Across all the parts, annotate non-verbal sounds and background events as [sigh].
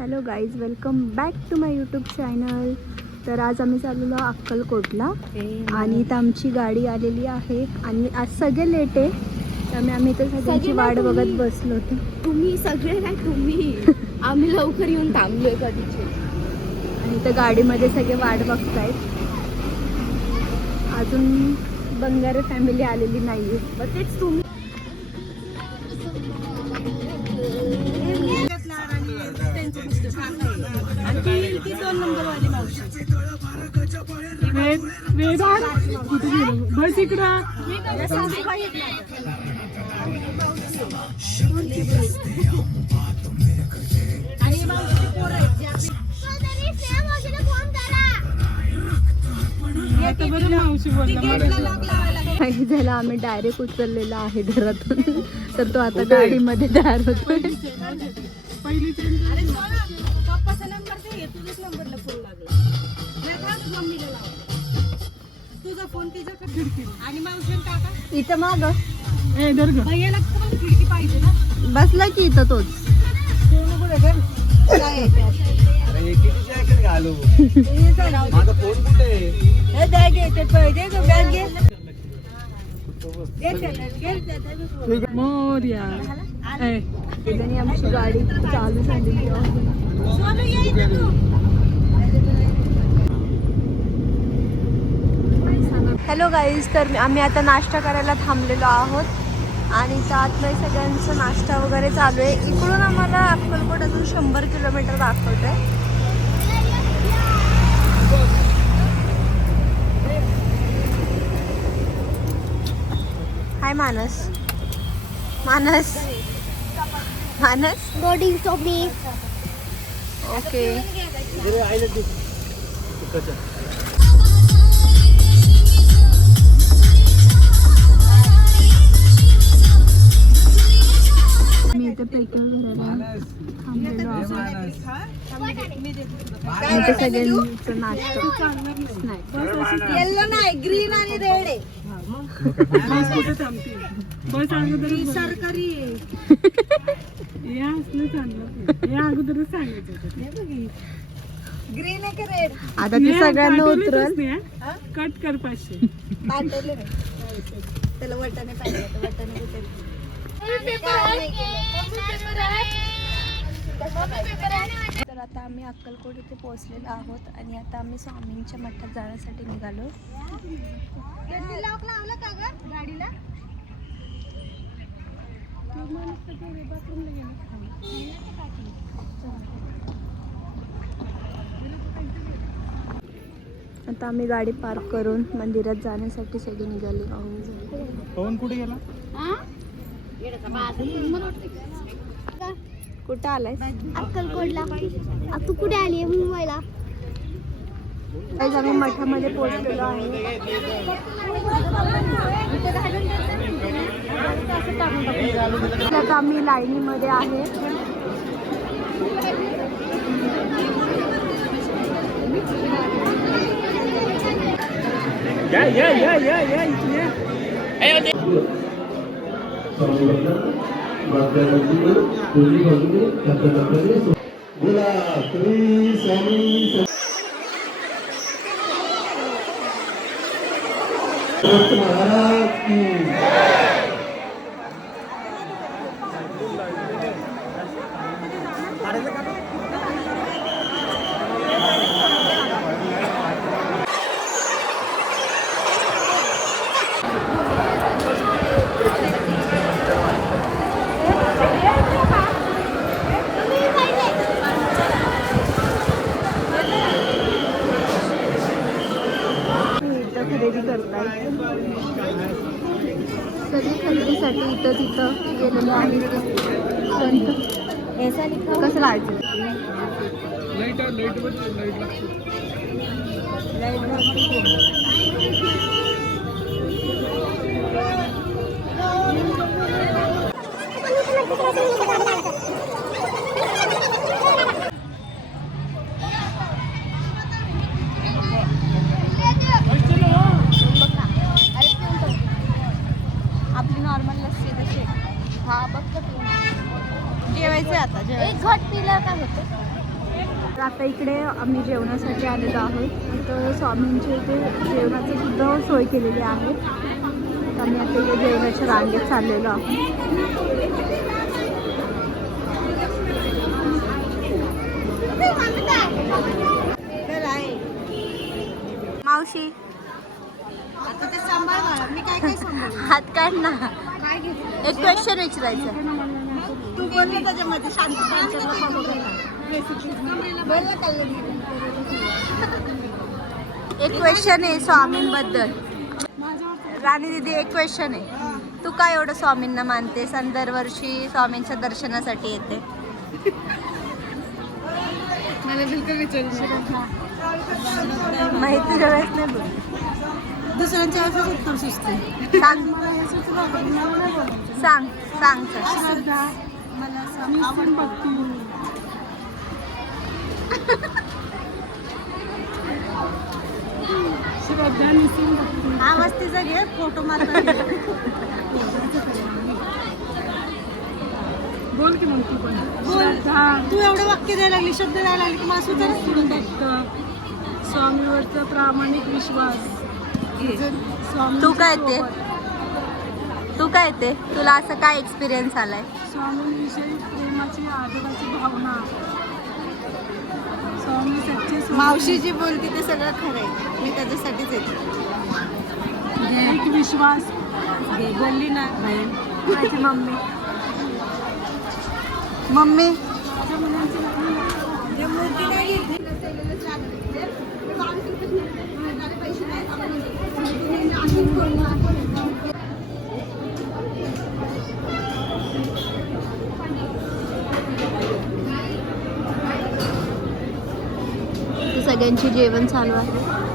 Hello guys welcome back to my YouTube channel. तर आज आम्ही चाललेलो अक्कलकोटला. आणि इथं आमची गाडी आलेली आहे. आणि आज सगळे लेट आहे. त्यामुळे आम्ही इथं सगळ्यांची सगळे वाट नाही बघत. बसलो होतो. तुम्ही सगळे काय तुम्ही. [laughs] आम्ही लवकर येऊन थांबलोय कधीचे. आणि इथं गाडीमध्ये सगळे वाट बघतायत. अजून बंगारे फॅमिली आलेली नाही आहे मग तेच तुम्ही काही झालं आम्ही डायरेक्ट उचललेला आहे घरातून तर तो आता गाडीमध्ये तयार होतोय. पप्पाचा तुझा फोन तिच्याकडे खिडकी आणि मावशी आणि काका इथं माग. भैयाला पण खिडकी पाहिजे ना. बसला की इथं तोच. काय आहे त्यात? अरे किती जॅकेट घालू? माझा फोन कुठे आहे? हे बॅग आहे, ते पाहिजे का बॅग घे. घे त्याला, घे त्याला. आणि आमची गाडी चालू झालेली आहे सोनू, ये इथं तू. हॅलो गाईज तर आम्ही आता नाश्ता करायला थांबलेलो आहोत. आणि आतमध्ये सगळ्यांचा नाश्ता वगैरे चालू आहे. इकडून आम्हाला अक्कलकोट अजून शंभर किलोमीटर दाखवत आहे हाय मानस. मानस. मानस? टोपी ओके इथे पेट्रोल भरायला थांबलेलो आहोत. माणूस. इथे सगळ्यांचं नाश्ता स्नॅक्स. येल्लो नाही ग्रीन आणि रेड आहे. ही सरकारी आहे. ग्रीन आहे का रेड? आता ते सगळ्यांना उतरल. कट कर पाचशे. त्याला वटाने पाहिजे कुठे? तर आता आम्ही अक्कलकोट इथे पोहोचलेलो आहोत आणि आता आम्ही स्वामींच्या मठात जाण्यासाठी निघालो. लॉक लावलं का ग गाडीला आता आम्ही गाडी पार्क करून मंदिरात जाण्यासाठी सगळे निघाले. आहोत पवन कुठे गेला? कुठं आलाय अक्कलकोटला. तू कुठे आली मुंबईला? आम्ही मठामध्ये पोहोचलेलो आहे. आता आम्ही लाईनीमध्ये आहे. या या या या या इथे या. बोला श्री स्वामी महाराज की इथं खरेदी करताय. सगळी खरेदीसाठी इथं तिथं गेलेलो आहे कसं लावायचं लाइट लाइट लाइट हा. जेवायचं आता जेवायचं एक घट पिला काय होतं? तर आता इकडे आम्ही जेवणासाठी आलेलो आहोत. तर स्वामींच्या इथे जेवणाची सुद्धा सोय केलेली आहे. आम्ही आता इथे जेवणाच्या रांगेत चाललेलो आहोत. मावशी. आता ते सांभाळ मला मी काय काय सांभाळ? हात काढ ना. एक क्वेश्चन विचारायचं. तू बोल ना त्याच्यामध्ये शांत बोल. ना कल्याणी एक क्वेश्चन आहे स्वामींबद्दल. राणी दीदी एक क्वेश्चन आहे. तू काय एवढं स्वामींना मानतेस आणि दरवर्षी स्वामींच्या दर्शनासाठी येते? मला बिलकुल विचारू माहिती वेळेस नाही बोल दुसऱ्यांच्या असंच उत्तर सुचते सांग. मला हे सुचलं बघ, मी एवढं नाही बोलायचं. सांग सांग. चल. श्रद्धा मला असं आवड भक्ती श्रद्धा निसिंग भक्ती. आवाज तिचा घे फोटो मात्र बोल की मग तू पण. बोल. श्रद्धा. तू एवढं वाक्य द्यायला लागली शब्द द्यायला लागली की मला निसिंग भक्त स्वामीवरचा प्रामाणिक विश्वास. तू काय ते? तू काय ते? तुला असं काय एक्सपिरियन्स आलाय? स्वामींविषयी प्रेमाची आदराची भावना. स्वामी सच्चे स्वामी. मावशी जी बोलते ते सगळं खरं आहे. मी त्याच्यासाठीच येते. एक विश्वास. बोलली ना माझी मम्मी. मम्मी. तर सगळ्यांची जेवण चालू आहे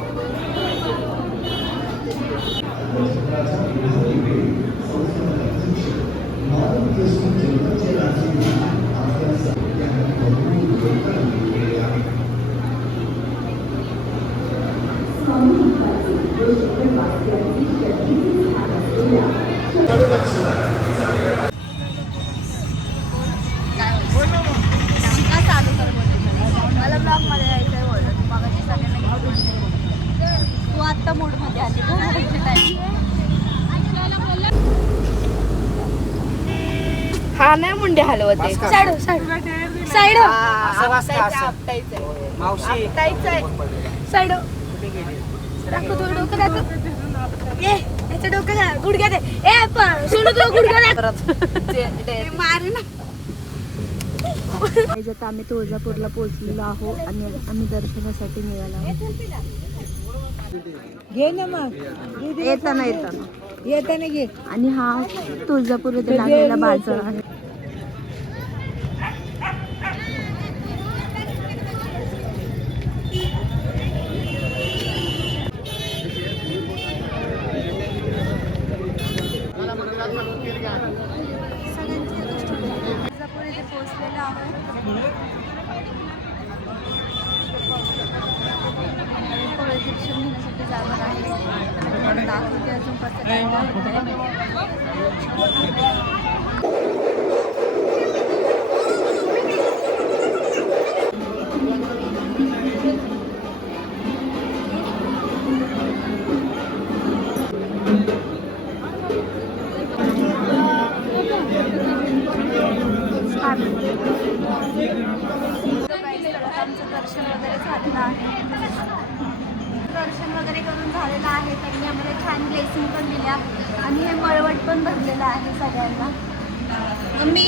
का चालू कर बोलते मला ब्लॉगमध्ये जायचंय बोललं. तू मागाशी सगळ्यांना. तू आत्ता मूडमध्ये आली? हा नाही मुंडे हलवते. साईड साईड साईड साईड डोकं. गुडघ्या दे. ए पण सोनू तुला गुडघ्या मार ना. आता आम्ही तुळजापूरला पोहोचलेलो आहोत आणि आम्ही दर्शनासाठी निघालो आहोत. घे ना मग. येताना येताना. येताना घे. आणि हा तुळजापूर येथे लागलेला बाजार आहे. तुळजापूर येथे पोहोचलेलो आहोत. आणि शिक्षण घेण्यासाठी जाणार आहे. दाखवते अजून कसं काय आमचं दर्शन वगैरे झालेलं आहे दर्शन वगैरे करून झालेलं आहे त्यांनी आम्हाला छान ब्लेसिंग पण दिल्या आणि हे मळवट पण भरलेलं आहे सगळ्यांना. मम्मी.